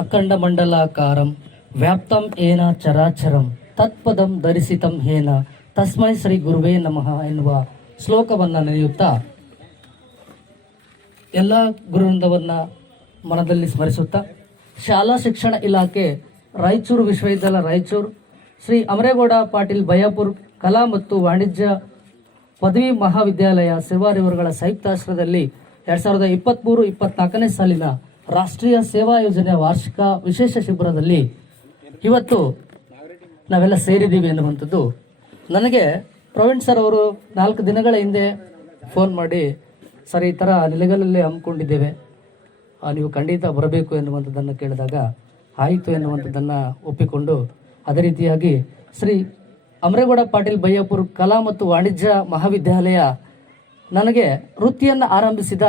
ಅಖಂಡ ಮಂಡಲಾಕಾರಂ ವ್ಯಾಪ್ತಂ ಏನ ಚರಾಚರಂ ತತ್ಪದಂ ಧರಿಸಿತಂ ಹೇನ ತಸ್ಮೈ ಶ್ರೀ ಗುರುವೇ ನಮಃ ಎನ್ನುವ ಶ್ಲೋಕವನ್ನು ನೆನೆಯುತ್ತಾ ಎಲ್ಲ ಗುರುವೃಂದವನ್ನು ಮನದಲ್ಲಿ ಸ್ಮರಿಸುತ್ತಾ ಶಾಲಾ ಶಿಕ್ಷಣ ಇಲಾಖೆ ರಾಯಚೂರು ವಿಶ್ವವಿದ್ಯಾಲಯ ರಾಯಚೂರು ಶ್ರೀ ಅಮರೇಗೌಡ ಪಾಟೀಲ್ ಬಯ್ಯಾಪುರ್ ಕಲಾ ಮತ್ತು ವಾಣಿಜ್ಯ ಪದವಿ ಮಹಾವಿದ್ಯಾಲಯ ಸಿರ್ವಾರ್ ಇವರುಗಳ ಸಂಯುಕ್ತಾಶ್ರಯದಲ್ಲಿ 2023-24ನೇ ಸಾಲಿನ ರಾಷ್ಟ್ರೀಯ ಸೇವಾ ಯೋಜನೆಯ ವಾರ್ಷಿಕ ವಿಶೇಷ ಶಿಬಿರದಲ್ಲಿ ಇವತ್ತು ನಾವೆಲ್ಲ ಸೇರಿದ್ದೀವಿ ಎನ್ನುವಂಥದ್ದು. ನನಗೆ ಪ್ರವೀಣ್ ಸರ್ ಅವರು 4 ದಿನಗಳ ಹಿಂದೆ ಫೋನ್ ಮಾಡಿ, ಸರ್ ಈ ಥರ ನೆಲೆಗಲ್ಲಲ್ಲಿ ಹಮ್ಮಿಕೊಂಡಿದ್ದೇವೆ, ನೀವು ಖಂಡಿತ ಬರಬೇಕು ಎನ್ನುವಂಥದ್ದನ್ನು ಕೇಳಿದಾಗ ಆಯಿತು ಎನ್ನುವಂಥದ್ದನ್ನು ಒಪ್ಪಿಕೊಂಡು ಅದೇ ರೀತಿಯಾಗಿ ಶ್ರೀ ಅಮರೇಗೌಡ ಪಾಟೀಲ್ ಬಯ್ಯಾಪುರ್ ಕಲಾ ಮತ್ತು ವಾಣಿಜ್ಯ ಮಹಾವಿದ್ಯಾಲಯ ನನಗೆ ವೃತ್ತಿಯನ್ನು ಆರಂಭಿಸಿದ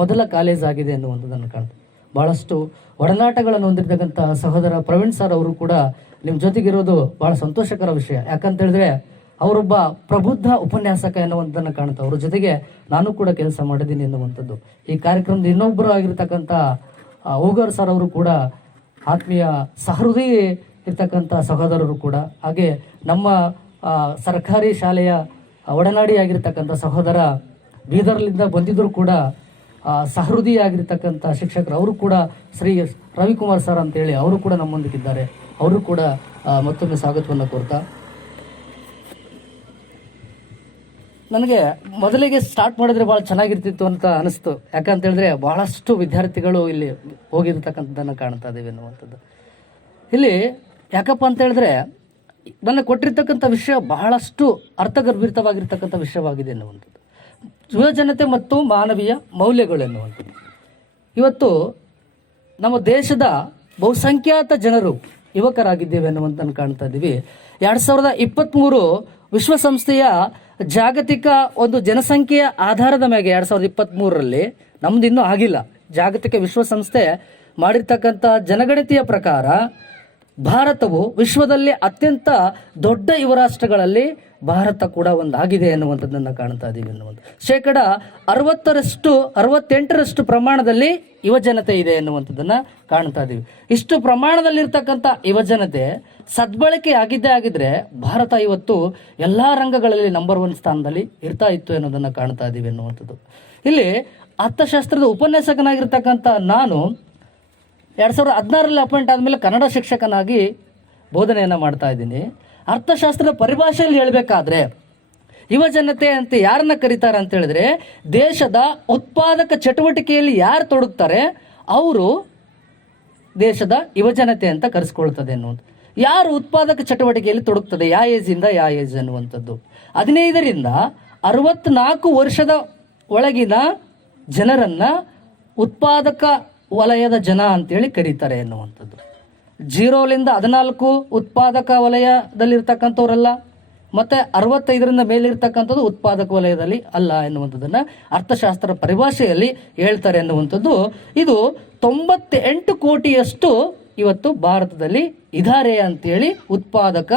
ಮೊದಲ ಕಾಲೇಜ್ ಆಗಿದೆ ಎನ್ನುವಂಥದ್ದನ್ನು ಕಾಣ್ತು. ಭಾಳಷ್ಟು ಒಡನಾಟಗಳನ್ನು ಹೊಂದಿರತಕ್ಕಂತಹ ಸಹೋದರ ಪ್ರವೀಣ್ ಸರ್ ಅವರು ಕೂಡ ನಿಮ್ಮ ಜೊತೆಗಿರೋದು ಭಾಳ ಸಂತೋಷಕರ ವಿಷಯ. ಯಾಕಂತೇಳಿದ್ರೆ ಅವರೊಬ್ಬ ಪ್ರಬುದ್ಧ ಉಪನ್ಯಾಸಕ ಎನ್ನುವಂಥದ್ದನ್ನು ಕಾಣುತ್ತೆ. ಅವ್ರ ಜೊತೆಗೆ ನಾನು ಕೂಡ ಕೆಲಸ ಮಾಡಿದ್ದೀನಿ ಎನ್ನುವಂಥದ್ದು. ಈ ಕಾರ್ಯಕ್ರಮದ ಇನ್ನೊಬ್ಬರು ಆಗಿರ್ತಕ್ಕಂಥ ಓಗರ್ ಸರ್ ಅವರು ಕೂಡ ಆತ್ಮೀಯ ಸಹೃದಯ ಇರ್ತಕ್ಕಂಥ ಸಹೋದರರು ಕೂಡ, ಹಾಗೆ ನಮ್ಮ ಸರ್ಕಾರಿ ಶಾಲೆಯ ಒಡನಾಡಿ ಆಗಿರ್ತಕ್ಕಂಥ ಸಹೋದರ ಬೀದರ್ಲಿಂದ ಬಂದಿದ್ದರೂ ಕೂಡ ಸಹೃದಯ ಆಗಿರ್ತಕ್ಕಂಥ ಶಿಕ್ಷಕರು ಅವರು ಕೂಡ ಶ್ರೀ ರವಿಕುಮಾರ್ ಸರ್ ಅಂತೇಳಿ ಅವರು ಕೂಡ ನಮ್ಮೊಂದಿಗಿದ್ದಾರೆ. ಅವರು ಕೂಡ ಮತ್ತೊಮ್ಮೆ ಸ್ವಾಗತವನ್ನು ಕೋರ್ತಾ, ನನಗೆ ಮೊದಲಿಗೆ ಸ್ಟಾರ್ಟ್ ಮಾಡಿದ್ರೆ ಭಾಳ ಚೆನ್ನಾಗಿರ್ತಿತ್ತು ಅಂತ ಅನಿಸ್ತು. ಯಾಕಂತ ಹೇಳಿದ್ರೆ ಬಹಳಷ್ಟು ವಿದ್ಯಾರ್ಥಿಗಳು ಇಲ್ಲಿ ಹೋಗಿರ್ತಕ್ಕಂಥದ್ದನ್ನು ಕಾಣ್ತಾ ಇದ್ದೀವಿ ಅನ್ನುವಂಥದ್ದು. ಇಲ್ಲಿ ಯಾಕಪ್ಪ ಅಂತ ಹೇಳಿದ್ರೆ ನನಗೆ ಕೊಟ್ಟಿರ್ತಕ್ಕಂಥ ವಿಷಯ ಬಹಳಷ್ಟು ಅರ್ಥಗರ್ಭಿತವಾಗಿರ್ತಕ್ಕಂಥ ವಿಷಯವಾಗಿದೆ ಎನ್ನುವಂಥದ್ದು. ಯುವಜನತೆ ಮತ್ತು ಮಾನವೀಯ ಮೌಲ್ಯಗಳು ಎನ್ನುವಂಥದ್ದು. ಇವತ್ತು ನಮ್ಮ ದೇಶದ ಬಹುಸಂಖ್ಯಾತ ಜನರು ಯುವಕರಾಗಿದ್ದೇವೆ ಅನ್ನುವಂಥನ್ನು ಕಾಣ್ತಾ ಇದ್ದೀವಿ. 2023 ವಿಶ್ವಸಂಸ್ಥೆಯ ಜಾಗತಿಕ ಒಂದು ಜನಸಂಖ್ಯೆಯ ಆಧಾರದ ಮೇಲೆ 2023ರಲ್ಲಿ ನಮ್ದು ಇನ್ನೂ ಆಗಿಲ್ಲ. ಜಾಗತಿಕ ವಿಶ್ವಸಂಸ್ಥೆ ಮಾಡಿರ್ತಕ್ಕಂಥ ಜನಗಣತಿಯ ಪ್ರಕಾರ ಭಾರತವು ವಿಶ್ವದಲ್ಲಿ ಅತ್ಯಂತ ದೊಡ್ಡ ಯುವ ರಾಷ್ಟ್ರಗಳಲ್ಲಿ ಭಾರತ ಕೂಡ ಒಂದಾಗಿದೆ ಎನ್ನುವಂಥದ್ದನ್ನು ಕಾಣ್ತಾ ಇದ್ದೀವಿ ಎನ್ನುವಂಥ. 68% ಪ್ರಮಾಣದಲ್ಲಿ ಯುವಜನತೆ ಇದೆ ಎನ್ನುವಂಥದ್ದನ್ನು ಕಾಣ್ತಾ ಇದ್ದೀವಿ. ಇಷ್ಟು ಪ್ರಮಾಣದಲ್ಲಿರ್ತಕ್ಕಂಥ ಯುವಜನತೆ ಸದ್ಬಳಕೆ ಆಗಿದ್ರೆ ಭಾರತ ಇವತ್ತು ಎಲ್ಲ ರಂಗಗಳಲ್ಲಿ ನಂಬರ್ 1 ಸ್ಥಾನದಲ್ಲಿ ಇರ್ತಾ ಇತ್ತು ಎನ್ನುವುದನ್ನು ಕಾಣ್ತಾ ಇದ್ದೀವಿ ಎನ್ನುವಂಥದ್ದು. ಇಲ್ಲಿ ಅರ್ಥಶಾಸ್ತ್ರದ ಉಪನ್ಯಾಸಕನಾಗಿರ್ತಕ್ಕಂಥ ನಾನು 2016ರಲ್ಲಿ ಅಪಾಯಿಂಟ್ ಆದಮೇಲೆ ಕನ್ನಡ ಶಿಕ್ಷಕನಾಗಿ ಬೋಧನೆಯನ್ನು ಮಾಡ್ತಾ ಇದ್ದೀನಿ. ಅರ್ಥಶಾಸ್ತ್ರದ ಪರಿಭಾಷೆಯಲ್ಲಿ ಹೇಳಬೇಕಾದ್ರೆ ಯುವಜನತೆ ಅಂತ ಯಾರನ್ನ ಕರೀತಾರೆ ಅಂತ ಹೇಳಿದ್ರೆ, ದೇಶದ ಉತ್ಪಾದಕ ಚಟುವಟಿಕೆಯಲ್ಲಿ ಯಾರು ತೊಡಗ್ತಾರೆ ಅವರು ದೇಶದ ಯುವಜನತೆ ಅಂತ ಕರೆಸ್ಕೊಳ್ತದೆ ಅನ್ನುವಂಥ. ಯಾರು ಉತ್ಪಾದಕ ಚಟುವಟಿಕೆಯಲ್ಲಿ ತೊಡಗ್ತದೆ, ಯಾವ ಏಜಿಂದ ಯಾವ ಏಜ್ ಅನ್ನುವಂಥದ್ದು. 15ರಿಂದ 64 ವರ್ಷದ ಒಳಗಿನ ಜನರನ್ನ ಉತ್ಪಾದಕ ವಲಯದ ಜನ ಅಂತೇಳಿ ಕರೀತಾರೆ ಎನ್ನುವಂಥದ್ದು. 0ರಿಂದ 14 ಉತ್ಪಾದಕ ವಲಯದಲ್ಲಿರ್ತಕ್ಕಂಥವ್ರಲ್ಲ, ಮತ್ತು 65ರಿಂದ ಮೇಲಿರ್ತಕ್ಕಂಥದ್ದು ಉತ್ಪಾದಕ ವಲಯದಲ್ಲಿ ಅಲ್ಲ ಎನ್ನುವಂಥದ್ದನ್ನು ಅರ್ಥಶಾಸ್ತ್ರ ಪರಿಭಾಷೆಯಲ್ಲಿ ಹೇಳ್ತಾರೆ ಎನ್ನುವಂಥದ್ದು. ಇದು 98 ಕೋಟಿಯಷ್ಟು ಇವತ್ತು ಭಾರತದಲ್ಲಿ ಇದ್ದಾರೆ ಅಂತೇಳಿ ಉತ್ಪಾದಕ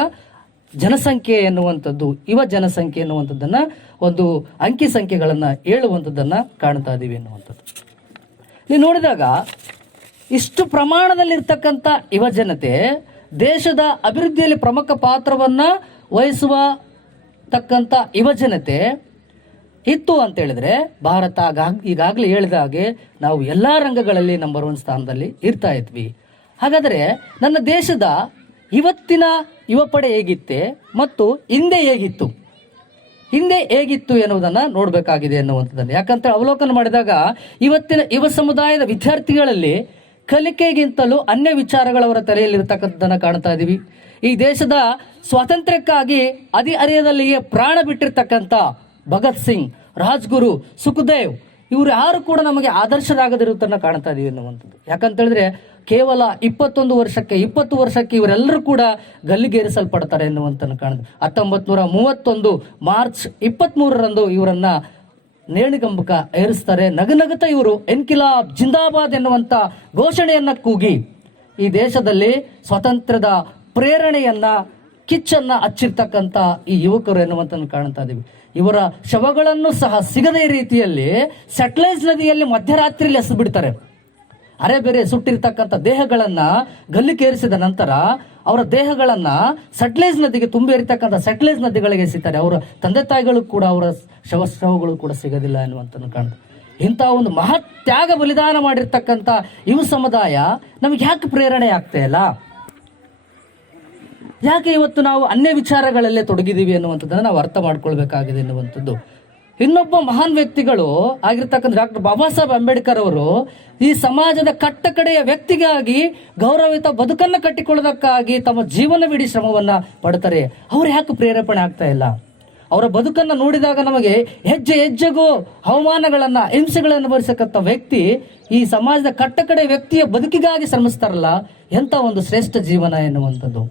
ಜನಸಂಖ್ಯೆ ಎನ್ನುವಂಥದ್ದು, ಯುವ ಜನಸಂಖ್ಯೆ ಎನ್ನುವಂಥದ್ದನ್ನು ಒಂದು ಅಂಕಿ ಸಂಖ್ಯೆಗಳನ್ನು ಹೇಳುವಂಥದ್ದನ್ನು ಕಾಣ್ತಾ ಇದ್ದೀವಿ ಎನ್ನುವಂಥದ್ದು. ನೀವು ನೋಡಿದಾಗ ಇಷ್ಟು ಪ್ರಮಾಣದಲ್ಲಿರ್ತಕ್ಕಂಥ ಯುವಜನತೆ ದೇಶದ ಅಭಿವೃದ್ಧಿಯಲ್ಲಿ ಪ್ರಮುಖ ಪಾತ್ರವನ್ನು ವಹಿಸುವ ತಕ್ಕಂಥ ಯುವಜನತೆ ಇತ್ತು ಅಂತೇಳಿದ್ರೆ ಭಾರತ ಈಗಾಗಲೇ ಹೇಳಿದ ಹಾಗೆ ನಾವು ಎಲ್ಲ ರಂಗಗಳಲ್ಲಿ ನಂಬರ್ 1 ಸ್ಥಾನದಲ್ಲಿ ಇರ್ತಾ ಇದ್ವಿ. ಹಾಗಾದರೆ ನನ್ನ ದೇಶದ ಇವತ್ತಿನ ಯುವಪಡೆ ಹೇಗಿತ್ತೆ ಮತ್ತು ಹಿಂದೆ ಹೇಗಿತ್ತು ಎನ್ನುವುದನ್ನು ನೋಡಬೇಕಾಗಿದೆ ಎನ್ನುವಂಥದ್ದನ್ನು. ಯಾಕಂತ ಅವಲೋಕನ ಮಾಡಿದಾಗ ಇವತ್ತಿನ ಯುವ ಸಮುದಾಯದ ವಿದ್ಯಾರ್ಥಿಗಳಲ್ಲಿ ಕಲಿಕೆಗಿಂತಲೂ ಅನ್ಯ ವಿಚಾರಗಳವರ ತಲೆಯಲ್ಲಿರ್ತಕ್ಕಂಥದ್ದನ್ನು ಕಾಣ್ತಾ ಇದ್ದೀವಿ. ಈ ದೇಶದ ಸ್ವಾತಂತ್ರ್ಯಕ್ಕಾಗಿ ಹದಿಹರೆಯದಲ್ಲಿಯೇ ಪ್ರಾಣ ಬಿಟ್ಟಿರ್ತಕ್ಕಂಥ ಭಗತ್ ಸಿಂಗ್, ರಾಜ್ಗುರು, ಸುಖದೇವ್ ಇವರು ಯಾರು ಕೂಡ ನಮಗೆ ಆದರ್ಶರಾಗದಿರುವುದನ್ನು ಕಾಣ್ತಾ ಇದೀವಿ ಎನ್ನುವಂಥದ್ದು. ಯಾಕಂತ ಹೇಳಿದ್ರೆ ಕೇವಲ 20 ವರ್ಷಕ್ಕೆ ಇವರೆಲ್ಲರೂ ಕೂಡ ಗಲ್ಲಿಗೇರಿಸಲ್ಪಡ್ತಾರೆ ಎನ್ನುವಂಥನ್ನು ಕಾಣ್ತೀವಿ. 1931 ಮಾರ್ಚ್ 23ರಂದು ಇವರನ್ನ ನೇಣಿಗಂಬಕ ಏರಿಸ್ತಾರೆ. ನಗನಗುತ್ತ ಇವರು ಇನ್ಕಿಲಾಬ್ ಜಿಂದಾಬಾದ್ ಎನ್ನುವಂಥ ಘೋಷಣೆಯನ್ನ ಕೂಗಿ ಈ ದೇಶದಲ್ಲಿ ಸ್ವಾತಂತ್ರ್ಯದ ಪ್ರೇರಣೆಯನ್ನ ಕಿಚ್ಚನ್ನ ಹಚ್ಚಿರ್ತಕ್ಕಂಥ ಈ ಯುವಕರು ಎನ್ನುವಂಥನ್ನು ಕಾಣ್ತಾ ಇದೀವಿ. ಇವರ ಶವಗಳನ್ನು ಸಹ ಸಿಗದ ರೀತಿಯಲ್ಲಿ ಸಟ್ಲೇಜ್ ನದಿಯಲ್ಲಿ ಮಧ್ಯರಾತ್ರಿಯಲ್ಲಿ ಎಸೆದು ಬಿಡ್ತಾರೆ. ಅರೆ ಬೇರೆ ಸುಟ್ಟಿರ್ತಕ್ಕಂಥ ದೇಹಗಳನ್ನ ಗಲ್ಲಿಗೇರಿಸಿದ ನಂತರ ಅವರ ದೇಹಗಳನ್ನ ಸಟ್ಲೇಜ್ ನದಿಗೆ ತುಂಬಿ ಇರತಕ್ಕಂಥ ಸಟ್ಲೇಜ್ ನದಿಗಳಿಗೆ ಎಸಿತಾರೆ. ಅವರ ತಂದೆ ತಾಯಿಗಳು ಕೂಡ ಅವರ ಶವಗಳು ಕೂಡ ಸಿಗೋದಿಲ್ಲ ಎನ್ನುವಂಥದ್ದು ಕಾಣ್ತದೆ. ಇಂಥ ಒಂದು ಮಹತ್ ತ್ಯಾಗ ಬಲಿದಾನ ಮಾಡಿರ್ತಕ್ಕಂಥ ಯುವ ಸಮುದಾಯ ನಮಗೆ ಯಾಕೆ ಪ್ರೇರಣೆ ಆಗ್ತಾ ಇಲ್ಲ? ಯಾಕೆ ಇವತ್ತು ನಾವು ಅನ್ಯ ವಿಚಾರಗಳಲ್ಲೇ ತೊಡಗಿದ್ದೀವಿ ಅನ್ನುವಂಥದ್ದನ್ನು ನಾವು ಅರ್ಥ ಮಾಡ್ಕೊಳ್ಬೇಕಾಗಿದೆ ಎನ್ನುವಂಥದ್ದು. ಇನ್ನೊಬ್ಬ ಮಹಾನ್ ವ್ಯಕ್ತಿಗಳು ಆಗಿರ್ತಕ್ಕಂಥ ಡಾಕ್ಟರ್ ಬಾಬಾ ಸಾಹೇಬ್ ಅಂಬೇಡ್ಕರ್ ಅವರು ಈ ಸಮಾಜದ ಕಟ್ಟಕಡೆಯ ವ್ಯಕ್ತಿಗಾಗಿ ಗೌರವಿತ ಬದುಕನ್ನು ಕಟ್ಟಿಕೊಳ್ಳೋದಕ್ಕಾಗಿ ತಮ್ಮ ಜೀವನವಿಡೀ ಶ್ರಮವನ್ನ ಪಡ್ತಾರೆ. ಅವ್ರು ಯಾಕೆ ಪ್ರೇರೇಪಣೆ ಆಗ್ತಾ ಇಲ್ಲ? ಅವರ ಬದುಕನ್ನ ನೋಡಿದಾಗ ನಮಗೆ ಹೆಜ್ಜೆ ಹೆಜ್ಜೆಗೂ ಅವಮಾನಗಳನ್ನ ಹಿಂಸೆಗಳನ್ನು ಭರಿಸತಕ್ಕಂಥ ವ್ಯಕ್ತಿ ಈ ಸಮಾಜದ ಕಟ್ಟಕಡೆ ವ್ಯಕ್ತಿಯ ಬದುಕಿಗಾಗಿ ಶ್ರಮಿಸ್ತಾರಲ್ಲ, ಎಂತ ಒಂದು ಶ್ರೇಷ್ಠ ಜೀವನ ಎನ್ನುವಂಥದ್ದು.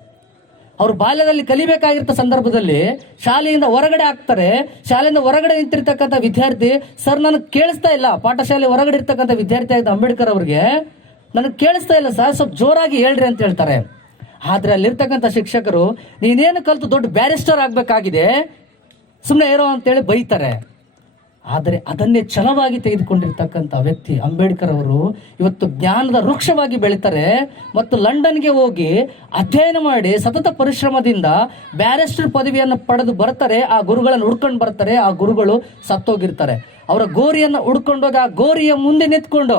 ಅವರು ಬಾಲ್ಯದಲ್ಲಿ ಕಲಿಬೇಕಾಗಿರ್ತ ಸಂದರ್ಭದಲ್ಲಿ ಶಾಲೆಯಿಂದ ಹೊರಗಡೆ ಆಗ್ತಾರೆ. ಶಾಲೆಯಿಂದ ಹೊರಗಡೆ ನಿಂತಿರ್ತಕ್ಕಂಥ ವಿದ್ಯಾರ್ಥಿ, ಸರ್ ನನಗೆ ಕೇಳಿಸ್ತಾ ಇಲ್ಲ, ಪಾಠಶಾಲೆ ಹೊರಗಡೆ ಇರ್ತಕ್ಕಂಥ ವಿದ್ಯಾರ್ಥಿ ಆಗಿದ್ದ ಅಂಬೇಡ್ಕರ್ ಅವ್ರಿಗೆ ನನಗೆ ಕೇಳಿಸ್ತಾ ಇಲ್ಲ ಸರ್, ಸ್ವಲ್ಪ ಜೋರಾಗಿ ಹೇಳ್ರಿ ಅಂತ ಹೇಳ್ತಾರೆ. ಆದ್ರೆ ಅಲ್ಲಿರ್ತಕ್ಕಂಥ ಶಿಕ್ಷಕರು, ನೀನೇನು ಕಲ್ತು ದೊಡ್ಡ ಬ್ಯಾರಿಸ್ಟರ್ ಆಗ್ಬೇಕಾಗಿದೆ, ಸುಮ್ಮನೆ ಇರೋ ಅಂತೇಳಿ ಬೈತಾರೆ. ಆದರೆ ಅದನ್ನೇ ಛಲವಾಗಿ ತೆಗೆದುಕೊಂಡಿರ್ತಕ್ಕಂಥ ವ್ಯಕ್ತಿ ಅಂಬೇಡ್ಕರ್ ಅವರು ಇವತ್ತು ಜ್ಞಾನದ ವೃಕ್ಷವಾಗಿ ಬೆಳೀತಾರೆ ಮತ್ತು ಲಂಡನ್ಗೆ ಹೋಗಿ ಅಧ್ಯಯನ ಮಾಡಿ ಸತತ ಪರಿಶ್ರಮದಿಂದ ಬ್ಯಾರಿಸ್ಟರ್ ಪದವಿಯನ್ನು ಪಡೆದು ಬರ್ತಾರೆ. ಆ ಗುರುಗಳನ್ನು ಹುಡ್ಕೊಂಡು ಬರ್ತಾರೆ. ಆ ಗುರುಗಳು ಸತ್ತೋಗಿರ್ತಾರೆ. ಅವರ ಗೋರಿಯನ್ನು ಹುಡ್ಕೊಂಡೋಗಿ ಆ ಗೋರಿಯ ಮುಂದೆ ನಿಂತ್ಕೊಂಡು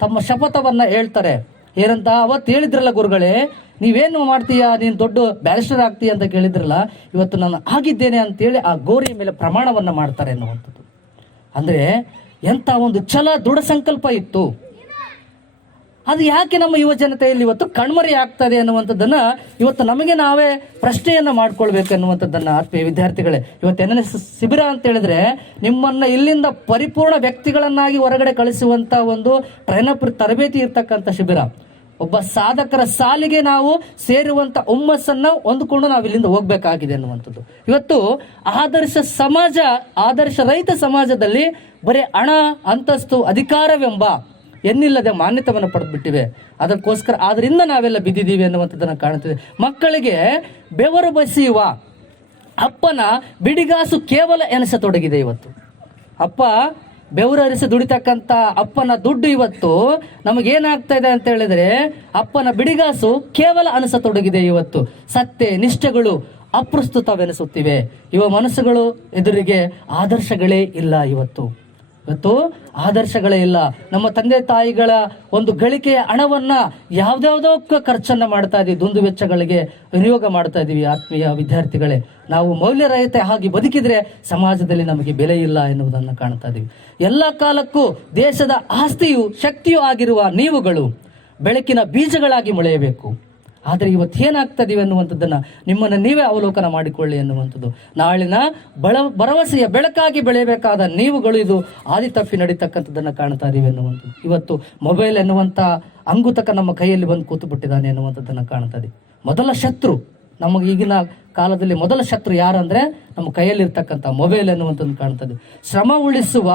ತಮ್ಮ ಶಪಥವನ್ನ ಹೇಳ್ತಾರೆ. ಏನಂತ ಅವತ್ತು ಹೇಳಿದ್ರಲ್ಲ ಗುರುಗಳೇ, ನೀವೇನು ಮಾಡ್ತೀಯಾ, ನೀನು ದೊಡ್ಡ ಬ್ಯಾರಿಸ್ಟರ್ ಆಗ್ತೀಯ ಅಂತ ಕೇಳಿದ್ರಲ್ಲ, ಇವತ್ತು ನಾನು ಆಗಿದ್ದೇನೆ ಅಂತೇಳಿ ಆ ಗೋರಿಯ ಮೇಲೆ ಪ್ರಮಾಣವನ್ನ ಮಾಡ್ತಾರೆ ಅನ್ನುವಂಥದ್ದು. ಅಂದ್ರೆ ಎಂತ ಒಂದು ಛಲ, ದೃಢ ಸಂಕಲ್ಪ ಇತ್ತು. ಅದು ಯಾಕೆ ನಮ್ಮ ಯುವ ಜನತೆಯಲ್ಲಿ ಇವತ್ತು ಕಣ್ಮರೆ ಆಗ್ತದೆ ಅನ್ನುವಂಥದ್ದನ್ನ ಇವತ್ತು ನಮಗೆ ನಾವೇ ಪ್ರಶ್ನೆಯನ್ನ ಮಾಡ್ಕೊಳ್ಬೇಕು ಅನ್ನುವಂಥದ್ದನ್ನ ಆತ್ಮೀಯ ವಿದ್ಯಾರ್ಥಿಗಳೇ, ಇವತ್ತು NNS ಶಿಬಿರ ಅಂತ ಹೇಳಿದ್ರೆ ನಿಮ್ಮನ್ನ ಇಲ್ಲಿಂದ ಪರಿಪೂರ್ಣ ವ್ಯಕ್ತಿಗಳನ್ನಾಗಿ ಹೊರಗಡೆ ಕಳಿಸುವಂತ ಒಂದು ಟ್ರೈನಪ್ ತರಬೇತಿ ಇರ್ತಕ್ಕಂಥ ಶಿಬಿರ. ಒಬ್ಬ ಸಾಧಕರ ಸಾಲಿಗೆ ನಾವು ಸೇರುವಂತ ಹುಮ್ಮಸ್ಸನ್ನ ಹೊಂದ್ಕೊಂಡು ನಾವು ಇಲ್ಲಿಂದ ಹೋಗ್ಬೇಕಾಗಿದೆ ಅನ್ನುವಂಥದ್ದು. ಇವತ್ತು ಆದರ್ಶ ಸಮಾಜ, ಆದರ್ಶ ರಹಿತ ಸಮಾಜದಲ್ಲಿ ಬರೀ ಹಣ, ಅಂತಸ್ತು, ಅಧಿಕಾರವೆಂಬ ಎನ್ನಿಲ್ಲದೆ ಮಾನ್ಯತೆಯನ್ನು ಪಡೆದ್ಬಿಟ್ಟಿವೆ. ಅದಕ್ಕೋಸ್ಕರ ಆದ್ರಿಂದ ನಾವೆಲ್ಲ ಬಿದ್ದಿದ್ದೀವಿ ಅನ್ನುವಂಥದ್ದನ್ನು ಕಾಣುತ್ತದೆ. ಮಕ್ಕಳಿಗೆ ಬೆವರು ಬಸಿಯುವ ಅಪ್ಪನ ಬಿಡಿಗಾಸು ಕೇವಲ ಎನಿಸತೊಡಗಿದೆ. ಇವತ್ತು ಅಪ್ಪ ಬೆವರರಿಸಿ ದುಡಿತಕ್ಕಂಥ ಅಪ್ಪನ ದುಡ್ಡು ಇವತ್ತು ನಮಗೇನಾಗ್ತಾ ಇದೆ ಅಂತ ಹೇಳಿದ್ರೆ ಅಪ್ಪನ ಬಿಡಿಗಾಸು ಕೇವಲ ಅನಿಸತೊಡಗಿದೆ. ಇವತ್ತು ಸತ್ಯ ನಿಷ್ಠೆಗಳು ಅಪ್ರಸ್ತುತವೆನಿಸುತ್ತಿವೆ. ಇವ ಮನಸ್ಸುಗಳು ಎದುರಿಗೆ ಆದರ್ಶಗಳೇ ಇಲ್ಲ. ಇವತ್ತು ಆದರ್ಶಗಳೇ ಇಲ್ಲ. ನಮ್ಮ ತಂದೆ ತಾಯಿಗಳ ಒಂದು ಗಳಿಕೆಯ ಹಣವನ್ನ ಯಾವ್ದಾವ್ದಕ್ಕ ಖರ್ಚನ್ನ ಮಾಡ್ತಾ ಇದೀವಿ, ದುಂದು ವೆಚ್ಚಗಳಿಗೆ ವಿನಿಯೋಗ ಮಾಡ್ತಾ ಇದೀವಿ. ಆತ್ಮೀಯ ವಿದ್ಯಾರ್ಥಿಗಳೇ, ನಾವು ಮೌಲ್ಯರಹಿತ ಹಾಗೆ ಬದುಕಿದ್ರೆ ಸಮಾಜದಲ್ಲಿ ನಮಗೆ ಬೆಲೆ ಇಲ್ಲ ಎನ್ನುವುದನ್ನು ಕಾಣ್ತಾ ಇದೀವಿ. ಎಲ್ಲ ಕಾಲಕ್ಕೂ ದೇಶದ ಆಸ್ತಿಯು ಶಕ್ತಿಯೂ ಆಗಿರುವ ನೀವುಗಳು ಬೆಳಕಿನ ಬೀಜಗಳಾಗಿ ಮೊಳೆಯಬೇಕು. ಆದರೆ ಇವತ್ತು ಏನಾಗ್ತದಿವೆ ಅನ್ನುವಂಥದ್ದನ್ನ ನಿಮ್ಮನ್ನು ನೀವೇ ಅವಲೋಕನ ಮಾಡಿಕೊಳ್ಳಿ ಎನ್ನುವಂಥದ್ದು. ನಾಳಿನ ಭರವಸೆಯ ಬೆಳಕಾಗಿ ಬೆಳೆಯಬೇಕಾದ ನೀವುಗಳು ಇದು ಆದಿ ತಪ್ಪಿ ನಡೀತಕ್ಕಂಥದ್ದನ್ನು ಕಾಣ್ತಾ ಇದೀವಿ ಎನ್ನುವಂಥದ್ದು. ಇವತ್ತು ಮೊಬೈಲ್ ಎನ್ನುವಂಥ ಅಂಗುತಕ ನಮ್ಮ ಕೈಯಲ್ಲಿ ಬಂದು ಕೂತು ಬಿಟ್ಟಿದ್ದಾನೆ ಎನ್ನುವಂಥದ್ದನ್ನು ಕಾಣ್ತಾ ಇದೀವಿ. ಮೊದಲ ಶತ್ರು ನಮಗೆ ಈಗಿನ ಕಾಲದಲ್ಲಿ ಮೊದಲ ಶತ್ರು ಯಾರಂದ್ರೆ ನಮ್ಮ ಕೈಯಲ್ಲಿರ್ತಕ್ಕಂಥ ಮೊಬೈಲ್ ಎನ್ನುವಂಥದ್ದು ಕಾಣ್ತದೆ. ಶ್ರಮ ಉಳಿಸುವ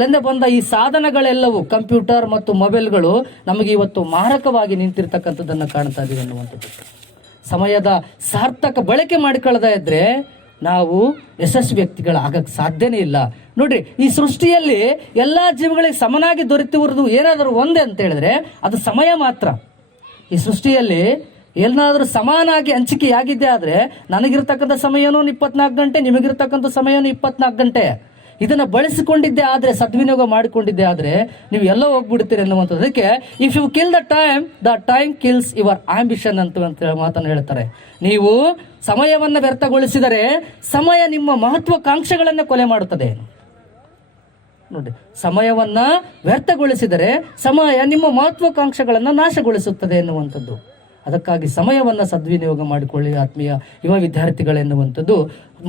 ಲೆಂದ ಬಂದ ಈ ಸಾಧನಗಳೆಲ್ಲವೂ ಕಂಪ್ಯೂಟರ್ ಮತ್ತು ಮೊಬೈಲ್ಗಳು ನಮಗೆ ಇವತ್ತು ಮಾರಕವಾಗಿ ನಿಂತಿರ್ತಕ್ಕಂಥದ್ದನ್ನು ಕಾಣ್ತಾ ಇದೀವಿ ಅನ್ನುವಂಥದ್ದು. ಸಮಯದ ಸಾರ್ಥಕ ಬಳಕೆ ಮಾಡಿಕೊಳ್ಳದ ಇದ್ರೆ ನಾವು ಯಶಸ್ವಿ ವ್ಯಕ್ತಿಗಳಾಗಕ್ಕೆ ಸಾಧ್ಯನೇ ಇಲ್ಲ. ನೋಡ್ರಿ, ಈ ಸೃಷ್ಟಿಯಲ್ಲಿ ಎಲ್ಲಾ ಜೀವಗಳಿಗೆ ಸಮನಾಗಿ ದೊರೆತಿರುವುದು ಏನಾದರೂ ಒಂದೇ ಅಂತ ಹೇಳಿದ್ರೆ ಅದು ಸಮಯ ಮಾತ್ರ. ಈ ಸೃಷ್ಟಿಯಲ್ಲಿ ಏನಾದರೂ ಸಮಾನಾಗಿ ಹಂಚಿಕೆಯಾಗಿದ್ದೆ ಆದ್ರೆ ನನಗಿರ್ತಕ್ಕಂಥ ಸಮಯನೂ 24 ಗಂಟೆ, ನಿಮಗಿರ್ತಕ್ಕಂಥ ಸಮಯನೂ 24 ಗಂಟೆ. ಇದನ್ನ ಬಳಸಿಕೊಂಡಿದ್ದೆ ಆದ್ರೆ, ಸದ್ವಿನಿಯೋಗ ಮಾಡಿಕೊಂಡಿದ್ದೆ ಆದ್ರೆ ನೀವು ಎಲ್ಲ ಹೋಗ್ಬಿಡ್ತೀರಿ ಅನ್ನುವಂಥದ್ದು. ಅದಕ್ಕೆ if you kill the time kills your ambition ಅಂತ ಮಾತನ್ನು ಹೇಳ್ತಾರೆ. ನೀವು ಸಮಯವನ್ನ ವ್ಯರ್ಥಗೊಳಿಸಿದರೆ ಸಮಯ ನಿಮ್ಮ ಮಹತ್ವಾಕಾಂಕ್ಷೆಗಳನ್ನ ಕೊಲೆ ಮಾಡುತ್ತದೆ. ನೋಡಿ, ಸಮಯವನ್ನ ವ್ಯರ್ಥಗೊಳಿಸಿದರೆ ಸಮಯ ನಿಮ್ಮ ಮಹತ್ವಾಕಾಂಕ್ಷೆಗಳನ್ನ ನಾಶಗೊಳಿಸುತ್ತದೆ ಎನ್ನುವಂಥದ್ದು. ಅದಕ್ಕಾಗಿ ಸಮಯವನ್ನ ಸದ್ವಿನಿಯೋಗ ಮಾಡಿಕೊಳ್ಳಿ ಆತ್ಮೀಯ ಯುವ ವಿದ್ಯಾರ್ಥಿಗಳೆನ್ನುವಂಥದ್ದು.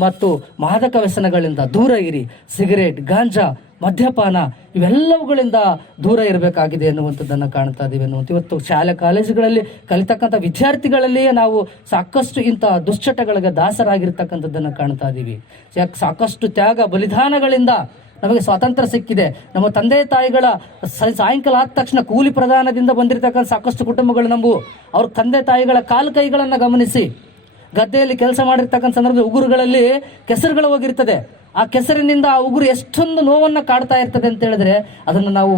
ಮತ್ತು ಮಾದಕ ವ್ಯಸನಗಳಿಂದ ದೂರ ಇರಿ. ಸಿಗರೇಟ್, ಗಾಂಜಾ, ಮದ್ಯಪಾನ ಇವೆಲ್ಲವುಗಳಿಂದ ದೂರ ಇರಬೇಕಾಗಿದೆ ಎನ್ನುವಂಥದ್ದನ್ನು ಕಾಣ್ತಾ ಇದೀವಿ ಅನ್ನುವಂಥ. ಇವತ್ತು ಶಾಲೆ ಕಾಲೇಜುಗಳಲ್ಲಿ ಕಲಿತಕ್ಕಂಥ ವಿದ್ಯಾರ್ಥಿಗಳಲ್ಲಿಯೇ ನಾವು ಸಾಕಷ್ಟು ಇಂಥ ದುಶ್ಚಟಗಳಿಗೆ ದಾಸರಾಗಿರ್ತಕ್ಕಂಥದ್ದನ್ನು ಕಾಣ್ತಾ ಇದೀವಿ. ಸಾಕಷ್ಟು ತ್ಯಾಗ ಬಲಿದಾನಗಳಿಂದ ನಮಗೆ ಸ್ವಾತಂತ್ರ್ಯ ಸಿಕ್ಕಿದೆ. ನಮ್ಮ ತಂದೆ ತಾಯಿಗಳ ಸಾಯಂಕಾಲ ಆದ ತಕ್ಷಣ ಕೂಲಿ ಪ್ರದಾನದಿಂದ ಬಂದಿರತಕ್ಕಂಥ ಸಾಕಷ್ಟು ಕುಟುಂಬಗಳು ನಮ್ಮವು. ಅವ್ರ ತಂದೆ ತಾಯಿಗಳ ಕಾಲು ಕೈಗಳನ್ನು ಗಮನಿಸಿ, ಗದ್ದೆಯಲ್ಲಿ ಕೆಲಸ ಮಾಡಿರ್ತಕ್ಕಂಥ ಸಂದರ್ಭದಲ್ಲಿ ಉಗುರುಗಳಲ್ಲಿ ಕೆಸರುಗಳು ಹೋಗಿರ್ತದೆ. ಆ ಕೆಸರಿನಿಂದ ಆ ಉಗುರು ಎಷ್ಟೊಂದು ನೋವನ್ನ ಕಾಡ್ತಾ ಇರ್ತದೆ ಅಂತ ಹೇಳಿದ್ರೆ ಅದನ್ನು ನಾವು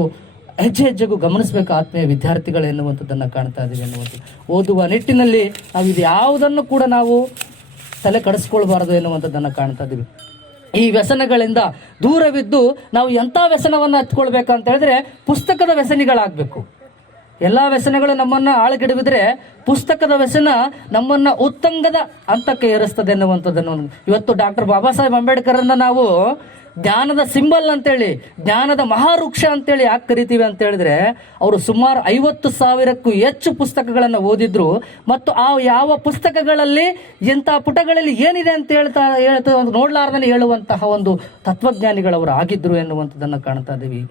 ಹೆಜ್ಜೆ ಹೆಜ್ಜೆಗೂ ಗಮನಿಸಬೇಕು ಆತ್ಮೀಯ ವಿದ್ಯಾರ್ಥಿಗಳು ಎನ್ನುವಂಥದ್ದನ್ನು ಕಾಣ್ತಾ ಇದ್ದೀವಿ ಎನ್ನುವಂಥದ್ದು. ಓದುವ ನಿಟ್ಟಿನಲ್ಲಿ ನಾವು ಇದು ಯಾವುದನ್ನು ಕೂಡ ನಾವು ತಲೆ ಕೆಡಿಸ್ಕೊಳ್ಬಾರ್ದು ಎನ್ನುವಂಥದ್ದನ್ನು ಕಾಣ್ತಾ ಇದ್ದೀವಿ. ಈ ವ್ಯಸನಗಳಿಂದ ದೂರವಿದ್ದು ನಾವು ಎಂಥ ವ್ಯಸನವನ್ನು ಹಚ್ಕೊಳ್ಬೇಕಂತ ಹೇಳಿದ್ರೆ ಪುಸ್ತಕದ ವ್ಯಸನಿಗಳಾಗಬೇಕು. ಎಲ್ಲ ವ್ಯಸನಗಳು ನಮ್ಮನ್ನು ಆಳಗೆಡವಿದ್ರೆ ಪುಸ್ತಕದ ವ್ಯಸನ ನಮ್ಮನ್ನು ಉತ್ತುಂಗದ ಹಂತಕ್ಕೆ ಏರಿಸ್ತದೆ ಎನ್ನುವಂಥದ್ದನ್ನು ಇವತ್ತು ಡಾಕ್ಟರ್ ಬಾಬಾ ಸಾಹೇಬ್ ಅಂಬೇಡ್ಕರನ್ನು ನಾವು ಜ್ಞಾನದ ಸಿಂಬಲ್ ಅಂತೇಳಿ, ಜ್ಞಾನದ ಮಹಾವೃಕ್ಷ ಅಂತೇಳಿ ಯಾಕೆ ಕರಿತೀವಿ ಅಂತ ಹೇಳಿದ್ರೆ ಅವರು ಸುಮಾರು 50,000ಕ್ಕೂ ಹೆಚ್ಚು ಪುಸ್ತಕಗಳನ್ನು ಓದಿದ್ರು ಮತ್ತು ಆ ಯಾವ ಪುಸ್ತಕಗಳಲ್ಲಿ ಎಂಥ ಪುಟಗಳಲ್ಲಿ ಏನಿದೆ ಅಂತ ಹೇಳ್ತಾ ನೋಡ್ಲಾರ್ದನೆ ಹೇಳುವಂತಹ ಒಂದು ತತ್ವಜ್ಞಾನಿಗಳವರು ಆಗಿದ್ರು ಎನ್ನುವಂಥದ್ದನ್ನು ಕಾಣ್ತಾ ಇದ್ದೀವಿ.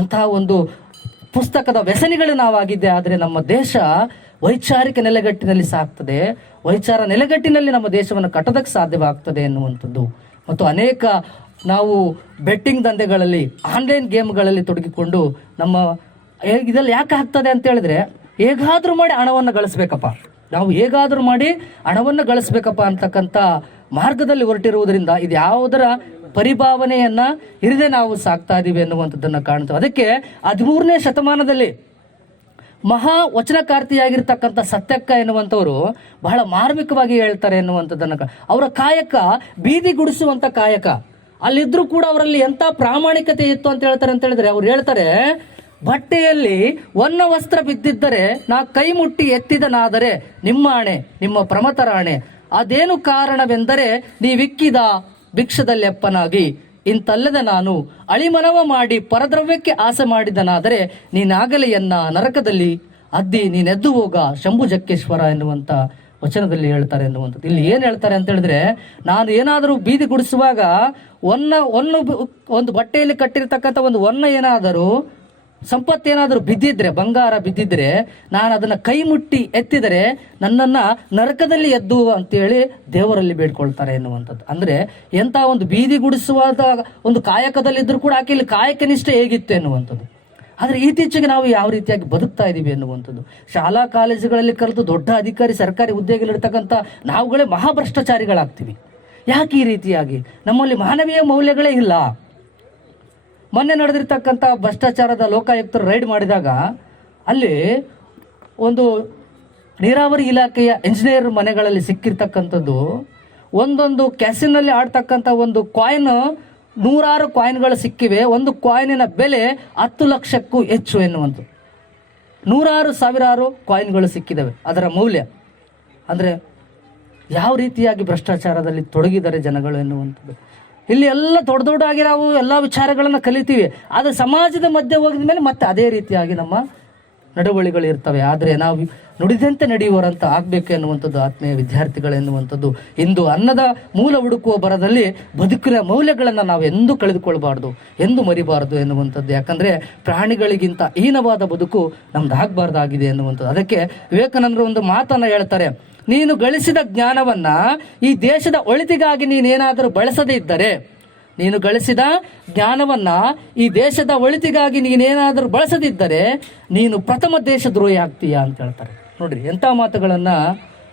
ಅಂತಹ ಒಂದು ಪುಸ್ತಕದ ವ್ಯಸನಿಗಳು ನಾವಾಗಿದ್ದೆ ಆದರೆ ನಮ್ಮ ದೇಶ ವೈಚಾರಿಕ ನೆಲೆಗಟ್ಟಿನಲ್ಲಿ ಸಾಗ್ತದೆ, ವೈಚಾರ ನೆಲೆಗಟ್ಟಿನಲ್ಲಿ ನಮ್ಮ ದೇಶವನ್ನು ಕಟ್ಟೋದಕ್ಕೆ ಸಾಧ್ಯವಾಗ್ತದೆ ಎನ್ನುವಂಥದ್ದು. ಮತ್ತು ಅನೇಕ ನಾವು ಬೆಟ್ಟಿಂಗ್ ದಂಧೆಗಳಲ್ಲಿ, ಆನ್ಲೈನ್ ಗೇಮ್ಗಳಲ್ಲಿ ತೊಡಗಿಕೊಂಡು ನಮ್ಮ ಇದೆಲ್ಲ ಯಾಕೆ ಆಗ್ತದೆ ಅಂತ ಹೇಳಿದ್ರೆ ಹೇಗಾದರೂ ಮಾಡಿ ಹಣವನ್ನು ಗಳಿಸ್ಬೇಕಪ್ಪ, ನಾವು ಹೇಗಾದರೂ ಮಾಡಿ ಹಣವನ್ನು ಗಳಿಸ್ಬೇಕಪ್ಪ ಅಂತಕ್ಕಂಥ ಮಾರ್ಗದಲ್ಲಿ ಹೊರಟಿರುವುದರಿಂದ ಇದು ಯಾವುದರ ಪರಿಭಾವನೆಯನ್ನ ಇರದೆ ನಾವು ಸಾಕ್ತಾ ಇದೀವಿ ಎನ್ನುವಂಥದ್ದನ್ನು ಕಾಣ್ತೇವೆ. ಅದಕ್ಕೆ 13ನೇ ಶತಮಾನದಲ್ಲಿ ಮಹಾ ವಚನಕಾರ್ತಿಯಾಗಿರ್ತಕ್ಕಂಥ ಸತ್ಯಕ್ಕ ಎನ್ನುವಂಥವ್ರು ಬಹಳ ಮಾರ್ಮಿಕವಾಗಿ ಹೇಳ್ತಾರೆ ಎನ್ನುವಂಥದ್ದನ್ನು. ಅವರ ಕಾಯಕ ಬೀದಿ ಗುಡಿಸುವಂಥ ಕಾಯಕ. ಅಲ್ಲಿದ್ರೂ ಕೂಡ ಅವರಲ್ಲಿ ಎಂಥ ಪ್ರಾಮಾಣಿಕತೆ ಇತ್ತು ಅಂತ ಹೇಳ್ತಾರೆ ಅಂತ ಹೇಳಿದ್ರೆ ಅವ್ರು ಹೇಳ್ತಾರೆ, ಬಟ್ಟೆಯಲ್ಲಿ ಒನ್ನ ವಸ್ತ್ರ ಬಿದ್ದಿದ್ದರೆ ನಾ ಕೈ ಮುಟ್ಟಿ ಎತ್ತಿದನಾದರೆ ನಿಮ್ಮ ಆಣೆ, ನಿಮ್ಮ ಪ್ರಮತರ ಆಣೆ, ಅದೇನು ಕಾರಣವೆಂದರೆ ನೀವಿಕ್ಕಿದ ಭಿಕ್ಷದಲ್ಲಿ ಅಪ್ಪನಾಗಿ ಇಂತಲ್ಲದ ನಾನು ಅಳಿಮನವ ಮಾಡಿ ಪರದ್ರವ್ಯಕ್ಕೆ ಆಸೆ ಮಾಡಿದನಾದರೆ ನೀನಾಗಲೇ ಎನ್ನ ನರಕದಲ್ಲಿ ಅದ್ದಿ ನೀನೆದ್ದು ಹೋಗ ಶಂಭು ಜಕ್ಕೇಶ್ವರ ಎನ್ನುವಂತ ವಚನದಲ್ಲಿ ಹೇಳ್ತಾರೆ ಎನ್ನುವಂಥದ್ದು. ಇಲ್ಲಿ ಏನ್ ಹೇಳ್ತಾರೆ ಅಂತ ಹೇಳಿದ್ರೆ, ನಾನು ಏನಾದರೂ ಬೀದಿ ಗುಡಿಸುವಾಗ ಒಂದು ಬಟ್ಟೆಯಲ್ಲಿ ಕಟ್ಟಿರ್ತಕ್ಕಂಥ ಒಂದು ಏನಾದರೂ ಸಂಪತ್ತೇನಾದರೂ ಬಿದ್ದಿದ್ರೆ, ಬಂಗಾರ ಬಿದ್ದಿದ್ರೆ, ನಾನು ಅದನ್ನು ಕೈ ಮುಟ್ಟಿ ಎತ್ತಿದರೆ ನನ್ನನ್ನು ನರಕದಲ್ಲಿ ಎದ್ದು ಅಂತೇಳಿ ದೇವರಲ್ಲಿ ಬೇಡ್ಕೊಳ್ತಾರೆ ಎನ್ನುವಂಥದ್ದು. ಅಂದರೆ ಎಂಥ ಒಂದು ಬೀದಿ ಗುಡಿಸುವಾದ ಒಂದು ಕಾಯಕದಲ್ಲಿದ್ದರೂ ಕೂಡ ಆಕೆ ಇಲ್ಲಿ ಕಾಯಕನಿಷ್ಠೆ ಹೇಗಿತ್ತು ಎನ್ನುವಂಥದ್ದು. ಆದರೆ ಇತ್ತೀಚೆಗೆ ನಾವು ಯಾವ ರೀತಿಯಾಗಿ ಬದುಕ್ತಾ ಇದ್ದೀವಿ ಎನ್ನುವಂಥದ್ದು. ಶಾಲಾ ಕಾಲೇಜುಗಳಲ್ಲಿ ಕಲಿತು ದೊಡ್ಡ ಅಧಿಕಾರಿ, ಸರ್ಕಾರಿ ಹುದ್ದೆಗಳಿರ್ತಕ್ಕಂಥ ನಾವುಗಳೇ ಮಹಾಭ್ರಷ್ಟಾಚಾರಿಗಳಾಗ್ತೀವಿ. ಯಾಕೆ ಈ ರೀತಿಯಾಗಿ? ನಮ್ಮಲ್ಲಿ ಮಾನವೀಯ ಮೌಲ್ಯಗಳೇ ಇಲ್ಲ. ಮೊನ್ನೆ ನಡೆದಿರ್ತಕ್ಕಂಥ ಭ್ರಷ್ಟಾಚಾರದ ಲೋಕಾಯುಕ್ತರು ರೈಡ್ ಮಾಡಿದಾಗ ಅಲ್ಲಿ ಒಂದು ನೀರಾವರಿ ಇಲಾಖೆಯ ಇಂಜಿನಿಯರ್ ಮನೆಗಳಲ್ಲಿ ಸಿಕ್ಕಿರ್ತಕ್ಕಂಥದ್ದು ಒಂದೊಂದು ಕ್ಯಾಸಿನಲ್ಲಿ ಆಡ್ತಕ್ಕಂಥ ಒಂದು ಕಾಯಿನ್, 100 ಕಾಯಿನ್ಗಳು ಸಿಕ್ಕಿವೆ. ಒಂದು ಕಾಯಿನಿನ ಬೆಲೆ 10 ಲಕ್ಷಕ್ಕೂ ಹೆಚ್ಚು ಎನ್ನುವಂಥದ್ದು. 100,000 ಕಾಯಿನ್ಗಳು ಸಿಕ್ಕಿದವೆ. ಅದರ ಮೌಲ್ಯ ಅಂದರೆ ಯಾವ ರೀತಿಯಾಗಿ ಭ್ರಷ್ಟಾಚಾರದಲ್ಲಿ ತೊಡಗಿದ್ದಾರೆ ಜನಗಳು ಎನ್ನುವಂಥದ್ದು. ಇಲ್ಲಿ ಎಲ್ಲ ದೊಡ್ಡದಾಗಿ ನಾವು ಎಲ್ಲ ವಿಚಾರಗಳನ್ನು ಕಲಿತೀವಿ, ಆದರೆ ಸಮಾಜದ ಮಧ್ಯೆ ಹೋಗಿದ ಮೇಲೆ ಮತ್ತೆ ಅದೇ ರೀತಿಯಾಗಿ ನಮ್ಮ ನಡವಳಿಗಳು ಇರ್ತವೆ. ಆದರೆ ನಾವು ನುಡಿದಂತೆ ನಡೆಯುವರಂತ ಆಗಬೇಕು ಎನ್ನುವಂಥದ್ದು ಆತ್ಮೀಯ ವಿದ್ಯಾರ್ಥಿಗಳು ಎನ್ನುವಂಥದ್ದು. ಇಂದು ಅನ್ನದ ಮೂಲ ಹುಡುಕುವ ಬರದಲ್ಲಿ ಬದುಕಿನ ಮೌಲ್ಯಗಳನ್ನು ನಾವು ಎಂದೂ ಕಳೆದುಕೊಳ್ಬಾರ್ದು, ಎಂದೂ ಮರಿಬಾರ್ದು ಎನ್ನುವಂಥದ್ದು. ಯಾಕಂದರೆ ಪ್ರಾಣಿಗಳಿಗಿಂತ ಹೀನವಾದ ಬದುಕು ನಮ್ದು ಆಗಬಾರ್ದಾಗಿದೆ ಎನ್ನುವಂಥದ್ದು. ಅದಕ್ಕೆ ವಿವೇಕಾನಂದರು ಒಂದು ಮಾತನ್ನು ಹೇಳ್ತಾರೆ, ನೀನು ಗಳಿಸಿದ ಜ್ಞಾನವನ್ನ ಈ ದೇಶದ ಒಳಿತಿಗಾಗಿ ನೀನೇನಾದರೂ ಬಳಸದೇ ಇದ್ದರೆ, ನೀನು ಗಳಿಸಿದ ಜ್ಞಾನವನ್ನ ಈ ದೇಶದ ಒಳಿತಿಗಾಗಿ ನೀನೇನಾದರೂ ಬಳಸದಿದ್ದರೆ ನೀನು ಪ್ರಥಮ ದೇಶದ್ರೋಹಿ ಆಗ್ತೀಯಾ ಅಂತ ಹೇಳ್ತಾರೆ. ನೋಡ್ರಿ ಎಂಥ ಮಾತುಗಳನ್ನ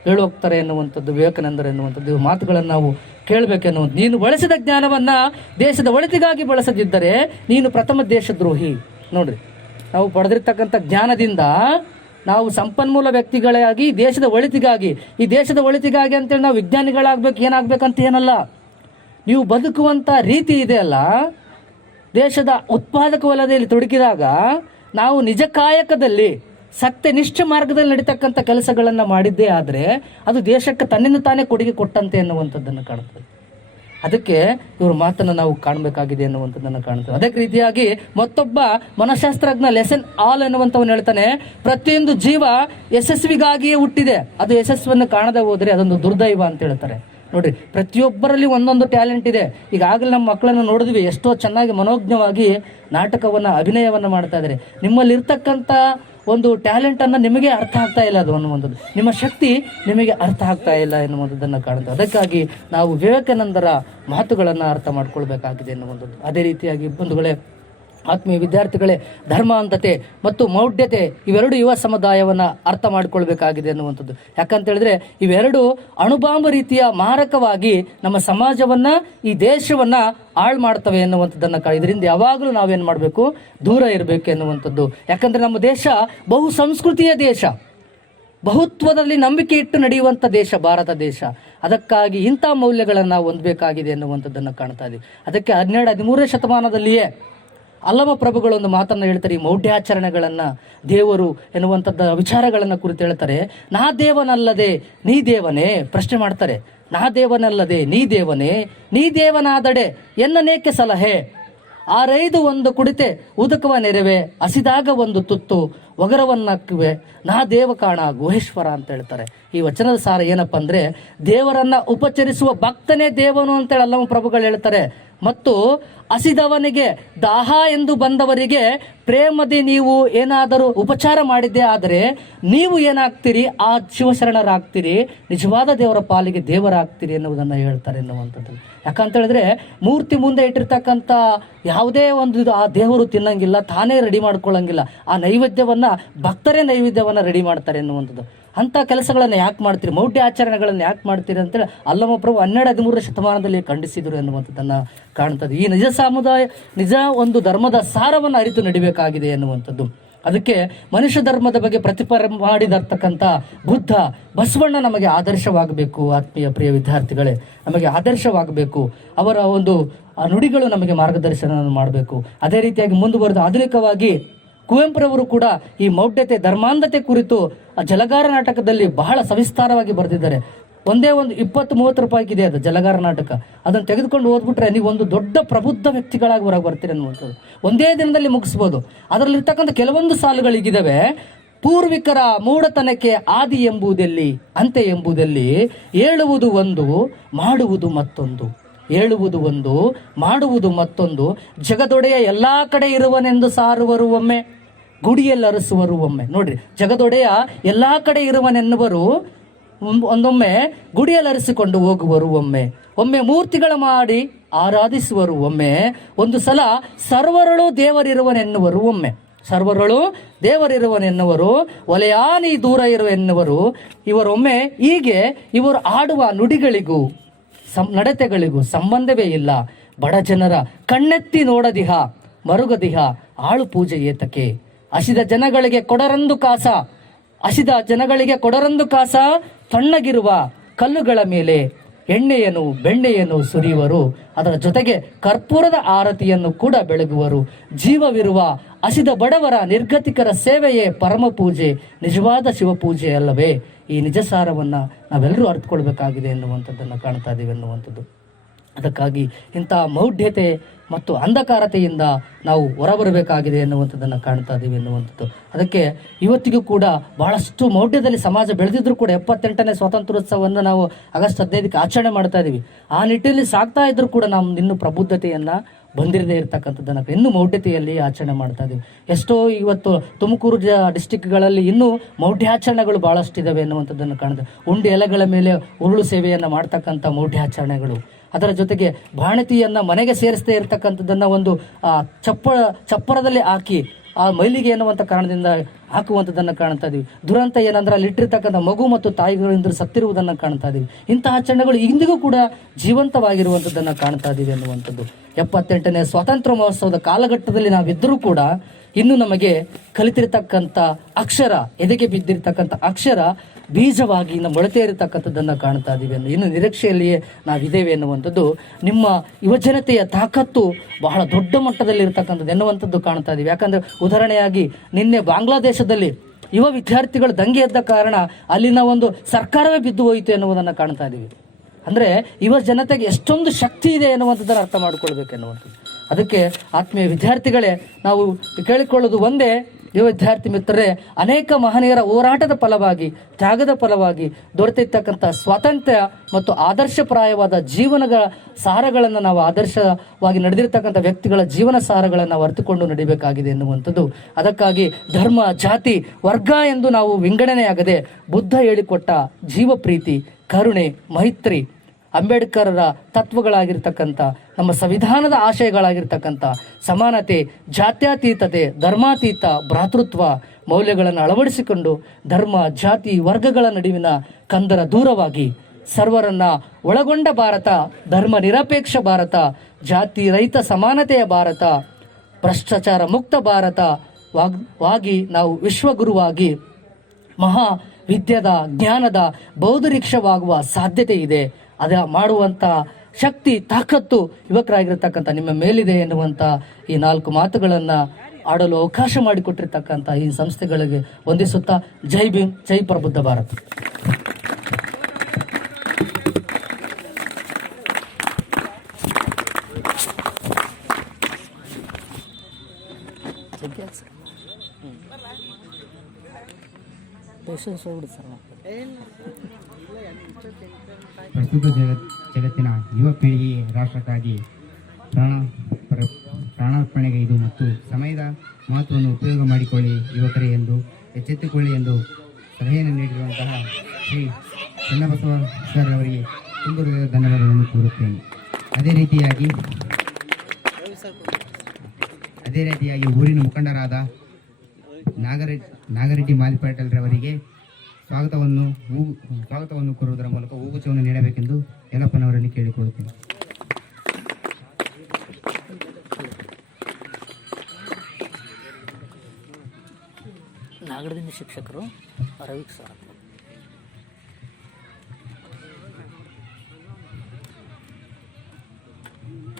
ಹೇಳೋಗ್ತಾರೆ ಎನ್ನುವಂಥದ್ದು ವಿವೇಕಾನಂದರು ಎನ್ನುವಂಥದ್ದು. ಮಾತುಗಳನ್ನು ನಾವು ಕೇಳಬೇಕೆನ್ನುವಂಥದ್ದು. ನೀನು ಬಳಸಿದ ಜ್ಞಾನವನ್ನ ದೇಶದ ಒಳಿತಿಗಾಗಿ ಬಳಸದಿದ್ದರೆ ನೀನು ಪ್ರಥಮ ದೇಶದ್ರೋಹಿ. ನೋಡ್ರಿ, ನಾವು ಪಡೆದಿರ್ತಕ್ಕಂಥ ಜ್ಞಾನದಿಂದ ನಾವು ಸಂಪನ್ಮೂಲ ವ್ಯಕ್ತಿಗಳಾಗಿ ದೇಶದ ಒಳಿತಿಗಾಗಿ, ಈ ದೇಶದ ಒಳಿತಿಗಾಗಿ ಅಂತೇಳಿ ನಾವು ವಿಜ್ಞಾನಿಗಳಾಗಬೇಕು, ಏನಾಗಬೇಕಂತ ಏನಲ್ಲ. ನೀವು ಬದುಕುವಂಥ ರೀತಿ ಇದೆಯಲ್ಲ, ದೇಶದ ಉತ್ಪಾದಕ ವಲಯದಲ್ಲಿ ತೊಡಗಿದಾಗ ನಾವು ನಿಜ ಕಾಯಕದಲ್ಲಿ ಸತ್ಯನಿಷ್ಠ ಮಾರ್ಗದಲ್ಲಿ ನಡೀತಕ್ಕಂಥ ಕೆಲಸಗಳನ್ನು ಮಾಡಿದ್ದೇ ಆದರೆ ಅದು ದೇಶಕ್ಕೆ ತನ್ನಿಂದ ತಾನೇ ಕೊಡುಗೆ ಕೊಟ್ಟಂತೆ ಎನ್ನುವಂಥದ್ದನ್ನು ಕಾಣುತ್ತದೆ. ಅದಕ್ಕೆ ಇವ್ರ ಮಾತನ್ನು ನಾವು ಕಾಣಬೇಕಾಗಿದೆ ಎನ್ನುವಂಥದ್ದನ್ನು ಕಾಣುತ್ತದೆ. ಅದಕ್ಕೆ ರೀತಿಯಾಗಿ ಮತ್ತೊಬ್ಬ ಮನಃಶಾಸ್ತ್ರಜ್ಞ ಲೆಸನ್ ಆಲ್ ಎನ್ನುವಂಥವನು ಹೇಳ್ತಾನೆ, ಪ್ರತಿಯೊಂದು ಜೀವ ಯಶಸ್ವಿಗಾಗಿಯೇ ಹುಟ್ಟಿದೆ, ಅದು ಯಶಸ್ಸನ್ನು ಕಾಣದೆ ಹೋದರೆ ಅದೊಂದು ದುರ್ದೈವ ಅಂತ ಹೇಳ್ತಾರೆ. ನೋಡ್ರಿ, ಪ್ರತಿಯೊಬ್ಬರಲ್ಲಿ ಒಂದೊಂದು ಟ್ಯಾಲೆಂಟ್ ಇದೆ. ಈಗಾಗಲೇ ನಮ್ಮ ಮಕ್ಕಳನ್ನು ನೋಡಿದ್ವಿ, ಎಷ್ಟೋ ಚೆನ್ನಾಗಿ ಮನೋಜ್ಞವಾಗಿ ನಾಟಕವನ್ನು, ಅಭಿನಯವನ್ನು ಮಾಡ್ತಾ ಇದ್ದಾರೆ. ನಿಮ್ಮಲ್ಲಿ ಇರ್ತಕ್ಕಂಥ ಒಂದು ಟ್ಯಾಲೆಂಟನ್ನು ನಿಮಗೆ ಅರ್ಥ ಆಗ್ತಾ ಇಲ್ಲ ಅದು ಅನ್ನುವಂಥದ್ದು, ನಿಮ್ಮ ಶಕ್ತಿ ನಿಮಗೆ ಅರ್ಥ ಆಗ್ತಾ ಇಲ್ಲ ಎನ್ನುವಂಥದ್ದನ್ನು ಕಾಣುತ್ತೆ. ಅದಕ್ಕಾಗಿ ನಾವು ವಿವೇಕಾನಂದರ ಮಾತುಗಳನ್ನು ಅರ್ಥ ಮಾಡ್ಕೊಳ್ಬೇಕಾಗಿದೆ ಎನ್ನುವಂಥದ್ದು. ಅದೇ ರೀತಿಯಾಗಿ ಬಂಧುಗಳೇ, ಆತ್ಮೀಯ ವಿದ್ಯಾರ್ಥಿಗಳೇ, ಧರ್ಮಾಂಧತೆ ಮತ್ತು ಮೌಢ್ಯತೆ ಇವೆರಡು ಯುವ ಸಮುದಾಯವನ್ನು ಅರ್ಥ ಮಾಡಿಕೊಳ್ಬೇಕಾಗಿದೆ ಅನ್ನುವಂಥದ್ದು. ಯಾಕಂತೇಳಿದ್ರೆ ಇವೆರಡು ಅಣುಬಾಂಬ ರೀತಿಯ ಮಾರಕವಾಗಿ ನಮ್ಮ ಸಮಾಜವನ್ನು, ಈ ದೇಶವನ್ನು ಹಾಳು ಮಾಡ್ತವೆ ಎನ್ನುವಂಥದ್ದನ್ನು ಇದರಿಂದ ಯಾವಾಗಲೂ ನಾವೇನು ಮಾಡಬೇಕು, ದೂರ ಇರಬೇಕು ಎನ್ನುವಂಥದ್ದು. ಯಾಕಂದರೆ ನಮ್ಮ ದೇಶ ಬಹು ಸಂಸ್ಕೃತಿಯ ದೇಶ, ಬಹುತ್ವದಲ್ಲಿ ನಂಬಿಕೆ ಇಟ್ಟು ನಡೆಯುವಂಥ ದೇಶ ಭಾರತ ದೇಶ. ಅದಕ್ಕಾಗಿ ಇಂಥ ಮೌಲ್ಯಗಳನ್ನು ನಾವು ಹೊಂದಬೇಕಾಗಿದೆ ಎನ್ನುವಂಥದ್ದನ್ನು ಕಾಣ್ತಾ ಇದ್ದೀವಿ. ಅದಕ್ಕೆ 12-13ನೇ ಶತಮಾನದಲ್ಲಿಯೇ ಅಲ್ಲಮ ಪ್ರಭುಗಳು ಒಂದು ಮಾತನ್ನು ಹೇಳ್ತಾರೆ. ಈ ಮೌಢ್ಯಾಚರಣೆಗಳನ್ನು, ದೇವರು ಎನ್ನುವಂಥದ್ದು ವಿಚಾರಗಳನ್ನು ಕುರಿತು ಹೇಳ್ತಾರೆ. ನಾ ದೇವನಲ್ಲದೆ ನೀ ದೇವನೇ, ಪ್ರಶ್ನೆ ಮಾಡ್ತಾರೆ. ನಾ ದೇವನಲ್ಲದೆ ನೀ ದೇವನೇ, ನೀ ದೇವನಾದಡೆ ಎನ್ನನೇಕೆ ಸಲಹೆ, ಆರೈದು ಒಂದು ಕುಡಿತೆ ಉದಕವ ನೆರವೆ, ಹಸಿದಾಗ ಒಂದು ತುತ್ತು ಒಗರವನ್ನಕ್ಕಿವೆ, ನಾ ದೇವ ಕಾಣ ಗುಹೇಶ್ವರ ಅಂತ ಹೇಳ್ತಾರೆ. ಈ ವಚನದ ಸಾರ ಏನಪ್ಪ ಅಂದರೆ, ದೇವರನ್ನ ಉಪಚರಿಸುವ ಭಕ್ತನೇ ದೇವನು ಅಂತೇಳಿ ಅಲ್ಲಮ ಪ್ರಭುಗಳು ಹೇಳ್ತಾರೆ. ಮತ್ತು ಹಸಿದವನಿಗೆ ದಾಹ ಎಂದು ಬಂದವರಿಗೆ ಪ್ರೇಮದಿ ನೀವು ಏನಾದರೂ ಉಪಚಾರ ಮಾಡಿದ್ದೇ ಆದರೆ ನೀವು ಏನಾಗ್ತೀರಿ, ಆ ಶಿವಶರಣರಾಗ್ತೀರಿ, ನಿಜವಾದ ದೇವರ ಪಾಲಿಗೆ ದೇವರಾಗ್ತೀರಿ ಎನ್ನುವುದನ್ನು ಹೇಳ್ತಾರೆ ಎನ್ನುವಂಥದ್ದು. ಯಾಕಂತ ಹೇಳಿದ್ರೆ ಮೂರ್ತಿ ಮುಂದೆ ಇಟ್ಟಿರ್ತಕ್ಕಂಥ ಯಾವುದೇ ಒಂದು ಆ ದೇವರು ತಿನ್ನಂಗಿಲ್ಲ, ತಾನೇ ರೆಡಿ ಮಾಡ್ಕೊಳ್ಳಂಗಿಲ್ಲ. ಆ ನೈವೇದ್ಯವನ್ನು ಭಕ್ತರೇ ನೈವೇದ್ಯವನ್ನು ರೆಡಿ ಮಾಡ್ತಾರೆ ಎನ್ನುವಂಥದ್ದು. ಅಂಥ ಕೆಲಸಗಳನ್ನು ಯಾಕೆ ಮಾಡ್ತೀರಿ, ಮೌಢ್ಯ ಆಚರಣೆಗಳನ್ನು ಯಾಕೆ ಮಾಡ್ತೀರಿ ಅಂತೇಳಿ ಅಲ್ಲಮ ಪ್ರಭು 12-13ನೇ ಶತಮಾನದಲ್ಲಿ ಖಂಡಿಸಿದರು ಎನ್ನುವಂಥದ್ದನ್ನು ಕಾಣ್ತದೆ. ಈ ನಿಜ ಒಂದು ಧರ್ಮದ ಸಾರವನ್ನು ಅರಿತು ನಡಿಬೇಕಾಗಿದೆ ಎನ್ನುವಂಥದ್ದು. ಅದಕ್ಕೆ ಮನುಷ್ಯ ಧರ್ಮದ ಬಗ್ಗೆ ಮಾಡಿದರ್ತಕ್ಕಂಥ ಬುದ್ಧ ಬಸವಣ್ಣ ನಮಗೆ ಆದರ್ಶವಾಗಬೇಕು. ಆತ್ಮೀಯ ಪ್ರಿಯ ವಿದ್ಯಾರ್ಥಿಗಳೇ, ನಮಗೆ ಆದರ್ಶವಾಗಬೇಕು. ಅವರ ಒಂದು ನುಡಿಗಳು ನಮಗೆ ಮಾರ್ಗದರ್ಶನ ಮಾಡಬೇಕು. ಅದೇ ರೀತಿಯಾಗಿ ಮುಂದುವರೆದು ಆಧುನಿಕವಾಗಿ ಕುವೆಂಪುರವರು ಕೂಡ ಈ ಮೌಢ್ಯತೆ, ಧರ್ಮಾಂಧತೆ ಕುರಿತು ಜಲಗಾರ ನಾಟಕದಲ್ಲಿ ಬಹಳ ಸವಿಸ್ತಾರವಾಗಿ ಬರೆದಿದ್ದಾರೆ. ಒಂದೇ ಒಂದು 20-30 ರೂಪಾಯಿಗಿದೆ ಅದು ಜಲಗಾರ ನಾಟಕ. ಅದನ್ನು ತೆಗೆದುಕೊಂಡು ಓದ್ಬಿಟ್ರೆ ನೀವು ಒಂದು ದೊಡ್ಡ ಪ್ರಬುದ್ಧ ವ್ಯಕ್ತಿಗಳಾಗಿ ಹೊರಗೆ ಬರ್ತೀರಿ ಅನ್ನುವಂಥದ್ದು. ಒಂದೇ ದಿನದಲ್ಲಿ ಮುಗಿಸ್ಬೋದು. ಅದರಲ್ಲಿರ್ತಕ್ಕಂಥ ಕೆಲವೊಂದು ಸಾಲುಗಳಿಗಿದ್ದಾವೆ. ಪೂರ್ವಿಕರ ಮೂಢತನಕ್ಕೆ ಆದಿ ಎಂಬುದೆಲ್ಲಿ, ಅಂತೆ ಎಂಬುದೆಲ್ಲಿ, ಹೇಳುವುದು ಒಂದು ಮಾಡುವುದು ಮತ್ತೊಂದು, ಹೇಳುವುದು ಒಂದು ಮಾಡುವುದು ಮತ್ತೊಂದು, ಜಗದೊಡೆಯ ಎಲ್ಲಾ ಕಡೆ ಇರುವನೆಂದು ಸಾರುವರು ಒಮ್ಮೆ, ಗುಡಿಯಲ್ಲಿ ಅರಸುವರು ಒಮ್ಮೆ. ನೋಡ್ರಿ, ಜಗದೊಡೆಯ ಎಲ್ಲಾ ಕಡೆ ಇರುವನೆನ್ನುವರು ಒಂದೊಮ್ಮೆ ಗುಡಿಯಲ್ಲಿ ಅರಸಿಕೊಂಡು ಹೋಗುವರು ಒಮ್ಮೆ, ಒಮ್ಮೆ ಮೂರ್ತಿಗಳ ಮಾಡಿ ಆರಾಧಿಸುವರು ಒಮ್ಮೆ, ಒಂದು ಸಲ ಸರ್ವರಳು ದೇವರಿರುವನೆನ್ನುವರು ಒಮ್ಮೆ, ಸರ್ವರಳು ದೇವರಿರುವನೆನ್ನುವರು, ಒಲೆಯಾನಿ ದೂರ ಇರುವೆನ್ನುವರು. ಇವರೊಮ್ಮೆ ಹೀಗೆ ಇವರು ಆಡುವ ನುಡಿಗಳಿಗೂ ನಡತೆಗಳಿಗೂ ಸಂಬಂಧವೇ ಇಲ್ಲ. ಬಡ ಜನರ ಕಣ್ಣೆತ್ತಿ ನೋಡದಿಹ ಮರುಗದಿಹ ಆಳು ಪೂಜೆ ಏತಕ್ಕೆ, ಹಸಿದ ಜನಗಳಿಗೆ ಕೊಡರಂದು ಕಾಸ, ಹಸಿದ ಜನಗಳಿಗೆ ಕೊಡರಂದು ಕಾಸ, ತಣ್ಣಗಿರುವ ಕಲ್ಲುಗಳ ಮೇಲೆ ಎಣ್ಣೆಯನ್ನು ಬೆಣ್ಣೆಯನ್ನು ಸುರಿಯುವರು, ಅದರ ಜೊತೆಗೆ ಕರ್ಪೂರದ ಆರತಿಯನ್ನು ಕೂಡ ಬೆಳಗುವರು. ಜೀವವಿರುವ ಹಸಿದ ಬಡವರ ನಿರ್ಗತಿಕರ ಸೇವೆಯೇ ಪರಮ ಪೂಜೆ, ನಿಜವಾದ ಶಿವಪೂಜೆ ಅಲ್ಲವೇ. ಈ ನಿಜಸಾರವನ್ನು ನಾವೆಲ್ಲರೂ ಅರ್ಥಕೊಳ್ಬೇಕಾಗಿದೆ ಎನ್ನುವಂಥದ್ದನ್ನು ಕಾಣ್ತಾ ಇದ್ದೀವಿ ಎನ್ನುವಂಥದ್ದು. ಅದಕ್ಕಾಗಿ ಇಂಥ ಮೌಢ್ಯತೆ ಮತ್ತು ಅಂಧಕಾರತೆಯಿಂದ ನಾವು ಹೊರಬರಬೇಕಾಗಿದೆ ಎನ್ನುವಂಥದ್ದನ್ನು ಕಾಣ್ತಾ ಇದ್ದೀವಿ ಎನ್ನುವಂಥದ್ದು. ಅದಕ್ಕೆ ಇವತ್ತಿಗೂ ಕೂಡ ಬಹಳಷ್ಟು ಮೌಢ್ಯದಲ್ಲಿ ಸಮಾಜ ಬೆಳೆದಿದ್ರು ಕೂಡ 78ನೇ ಸ್ವಾತಂತ್ರ್ಯೋತ್ಸವವನ್ನು ನಾವು ಆಗಸ್ಟ್ 15ಕ್ಕೆ ಆಚರಣೆ ಮಾಡ್ತಾ ಇದ್ದೀವಿ. ಆ ನಿಟ್ಟಿನಲ್ಲಿ ಸಾಗ್ತಾ ಇದ್ರು ಕೂಡ ನಾವು ಇನ್ನೂ ಪ್ರಬುದ್ಧತೆಯನ್ನು ಬಂದಿರದೇ ಇರತಕ್ಕಂಥದ್ದನ್ನು ಇನ್ನೂ ಮೌಢ್ಯತೆಯಲ್ಲಿ ಆಚರಣೆ ಮಾಡ್ತಾ ಇದ್ದೀವಿ. ಎಷ್ಟೋ ಇವತ್ತು ತುಮಕೂರು ಡಿಸ್ಟಿಕ್ಗಳಲ್ಲಿ ಇನ್ನೂ ಮೌಢ್ಯಾಚರಣೆಗಳು ಭಾಳಷ್ಟಿದ್ದಾವೆ ಎನ್ನುವಂಥದ್ದನ್ನು ಕಾಣ್ತೇವೆ. ಉಂಡೆ ಎಲೆಗಳ ಮೇಲೆ ಉರುಳು ಸೇವೆಯನ್ನು ಮಾಡ್ತಕ್ಕಂಥ ಮೌಢ್ಯಾಚರಣೆಗಳು, ಅದರ ಜೊತೆಗೆ ಬಾಣತಿಯನ್ನು ಮನೆಗೆ ಸೇರಿಸದೇ ಇರತಕ್ಕಂಥದ್ದನ್ನು ಒಂದು ಚಪ್ಪರದಲ್ಲಿ ಹಾಕಿ ಆ ಮೈಲಿಗೆ ಎನ್ನುವಂಥ ಕಾರಣದಿಂದ ಹಾಕುವಂಥದ್ದನ್ನು ಕಾಣ್ತಾ ಇದೀವಿ. ದುರಂತ ಏನಂದ್ರೆ ಅಲ್ಲಿ ಇಟ್ಟಿರ್ತಕ್ಕಂಥ ಮಗು ಮತ್ತು ತಾಯಿಗಳಿಂದ ಸತ್ತಿರುವುದನ್ನು ಕಾಣ್ತಾ ಇದೀವಿ. ಇಂತಹ ಆಚರಣೆಗಳು ಇಂದಿಗೂ ಕೂಡ ಜೀವಂತವಾಗಿರುವಂಥದ್ದನ್ನು ಕಾಣ್ತಾ ಇದೀವಿ ಅನ್ನುವಂಥದ್ದು. 78ನೇ ಸ್ವಾತಂತ್ರ್ಯ ಮಹೋತ್ಸವದ ಕಾಲಘಟ್ಟದಲ್ಲಿ ನಾವಿದ್ದರೂ ಕೂಡ ಇನ್ನು ನಮಗೆ ಕಲಿತಿರ್ತಕ್ಕಂಥ ಅಕ್ಷರ, ಎದೆಗೆ ಬಿದ್ದಿರ್ತಕ್ಕಂಥ ಅಕ್ಷರ ಬೀಜವಾಗಿ ಮೊಳತೆ ಇರತಕ್ಕಂಥದ್ದನ್ನು ಕಾಣ್ತಾ ಇದ್ದೀವಿ. ಇನ್ನು ನಿರೀಕ್ಷೆಯಲ್ಲಿಯೇ ನಾವಿದ್ದೇವೆ ಎನ್ನುವಂಥದ್ದು. ನಿಮ್ಮ ಯುವಜನತೆಯ ತಾಕತ್ತು ಬಹಳ ದೊಡ್ಡ ಮಟ್ಟದಲ್ಲಿ ಇರತಕ್ಕಂಥದ್ದು ಎನ್ನುವಂಥದ್ದು ಕಾಣ್ತಾ ಇದ್ದೀವಿ. ಯಾಕಂದರೆ ಉದಾಹರಣೆಯಾಗಿ ನಿನ್ನೆ ಬಾಂಗ್ಲಾದೇಶದಲ್ಲಿ ಯುವ ವಿದ್ಯಾರ್ಥಿಗಳು ದಂಗೆ ಎದ್ದ ಕಾರಣ ಅಲ್ಲಿನ ಒಂದು ಸರ್ಕಾರವೇ ಬಿದ್ದು ಹೋಯಿತು ಎನ್ನುವುದನ್ನು ಕಾಣ್ತಾ ಇದ್ದೀವಿ. ಅಂದರೆ ಯುವ ಜನತೆಗೆ ಎಷ್ಟೊಂದು ಶಕ್ತಿ ಇದೆ ಎನ್ನುವಂಥದ್ದನ್ನು ಅರ್ಥ ಮಾಡಿಕೊಳ್ಬೇಕು ಎನ್ನುವಂಥದ್ದು. ಅದಕ್ಕೆ ಆತ್ಮೀಯ ವಿದ್ಯಾರ್ಥಿಗಳೇ, ನಾವು ಕೇಳಿಕೊಳ್ಳೋದು ಒಂದೇ, ಯುವ ವಿದ್ಯಾರ್ಥಿ ಮಿತ್ರರೇ, ಅನೇಕ ಮಹನೀಯರ ಹೋರಾಟದ ಫಲವಾಗಿ, ತ್ಯಾಗದ ಫಲವಾಗಿ ದೊರೆತಿರ್ತಕ್ಕಂಥ ಸ್ವಾತಂತ್ರ್ಯ ಮತ್ತು ಆದರ್ಶಪ್ರಾಯವಾದ ಜೀವನಗಳ ಸಾರಗಳನ್ನು ನಾವು ಆದರ್ಶವಾಗಿ ನಡೆದಿರ್ತಕ್ಕಂಥ ವ್ಯಕ್ತಿಗಳ ಜೀವನ ಸಾರಗಳನ್ನು ನಾವು ಅರ್ಥಕೊಂಡು ನಡಿಬೇಕಾಗಿದೆ ಎನ್ನುವಂಥದ್ದು. ಅದಕ್ಕಾಗಿ ಧರ್ಮ, ಜಾತಿ, ವರ್ಗ ಎಂದು ನಾವು ವಿಂಗಡಣೆಯಾಗದೆ ಬುದ್ಧ ಹೇಳಿಕೊಟ್ಟ ಜೀವ ಪ್ರೀತಿ, ಕರುಣೆ, ಮೈತ್ರಿ ಅಂಬೇಡ್ಕರರ ತತ್ವಗಳಾಗಿರ್ತಕ್ಕಂಥ ನಮ್ಮ ಸಂವಿಧಾನದ ಆಶಯಗಳಾಗಿರ್ತಕ್ಕಂಥ ಸಮಾನತೆ, ಜಾತ್ಯತೀತತೆ, ಧರ್ಮಾತೀತ, ಭ್ರಾತೃತ್ವ ಮೌಲ್ಯಗಳನ್ನು ಅಳವಡಿಸಿಕೊಂಡು ಧರ್ಮ, ಜಾತಿ, ವರ್ಗಗಳ ನಡುವಿನ ಕಂದರ ದೂರವಾಗಿ ಸರ್ವರನ್ನ ಒಳಗೊಂಡ ಭಾರತ, ಧರ್ಮ ನಿರಪೇಕ್ಷ ಭಾರತ, ಜಾತಿ ರಹಿತ ಸಮಾನತೆಯ ಭಾರತ, ಭ್ರಷ್ಟಾಚಾರ ಮುಕ್ತ ಭಾರತ ವಾಗಿ ನಾವು ವಿಶ್ವಗುರುವಾಗಿ ಮಹಾ ವಿದ್ಯದ, ಜ್ಞಾನದ ಬೌದ್ಧರಿಕ್ಷವಾಗುವ ಸಾಧ್ಯತೆ ಇದೆ. ಅದ ಮಾಡುವಂಥ ಶಕ್ತಿ, ತಾಕತ್ತು ಯುವಕರಾಗಿರ್ತಕ್ಕಂಥ ನಿಮ್ಮ ಮೇಲಿದೆ ಎನ್ನುವಂಥ ಈ 4 ಮಾತುಗಳನ್ನು ಆಡಲು ಅವಕಾಶ ಮಾಡಿಕೊಟ್ಟಿರ್ತಕ್ಕಂಥ ಈ ಸಂಸ್ಥೆಗಳಿಗೆ ವಂದಿಸುತ್ತಾ ಜೈ ಭೀಮ್, ಜೈ ಪ್ರಬುದ್ಧ ಭಾರತ. ಪ್ರಸ್ತುತ ಜಗತ್ತಿನ ಯುವ ಪೀಳಿಗೆ ರಾಷ್ಟ್ರಕ್ಕಾಗಿ ಪ್ರಾಣಾರ್ಪಣೆಗೈದು ಮತ್ತು ಸಮಯದ ಮಹತ್ವವನ್ನು ಉಪಯೋಗ ಮಾಡಿಕೊಳ್ಳಿ ಯುವಕರೇ ಎಂದು ಎಚ್ಚೆತ್ತುಕೊಳ್ಳಿ ಎಂದು ಸಲಹೆಯನ್ನು ನೀಡಿರುವಂತಹ ಶ್ರೀ ಚನ್ನಬಸವ ಸರ್ ಅವರಿಗೆ ತುಂಬ ಧನ್ಯವಾದಗಳನ್ನು ಕೋರುತ್ತೇನೆ. ಅದೇ ರೀತಿಯಾಗಿ ಊರಿನ ಮುಖಂಡರಾದ ನಾಗರೆಡ್ಡಿ ಮಾಲಿಪಾಟಲ್ರವರಿಗೆ ಸ್ವಾಗತವನ್ನು ಕೋರುವುದರ ಮೂಲಕ ಹೂಗುಚ್ಛವನ್ನು ನೀಡಬೇಕೆಂದು ಯಲ್ಲಪ್ಪನವರಲ್ಲಿ ಕೇಳಿಕೊಳ್ಳುತ್ತೇನೆ. ನಾಗರದಿಂದ ಶಿಕ್ಷಕರು ರವಿಕ್ ಸರ್.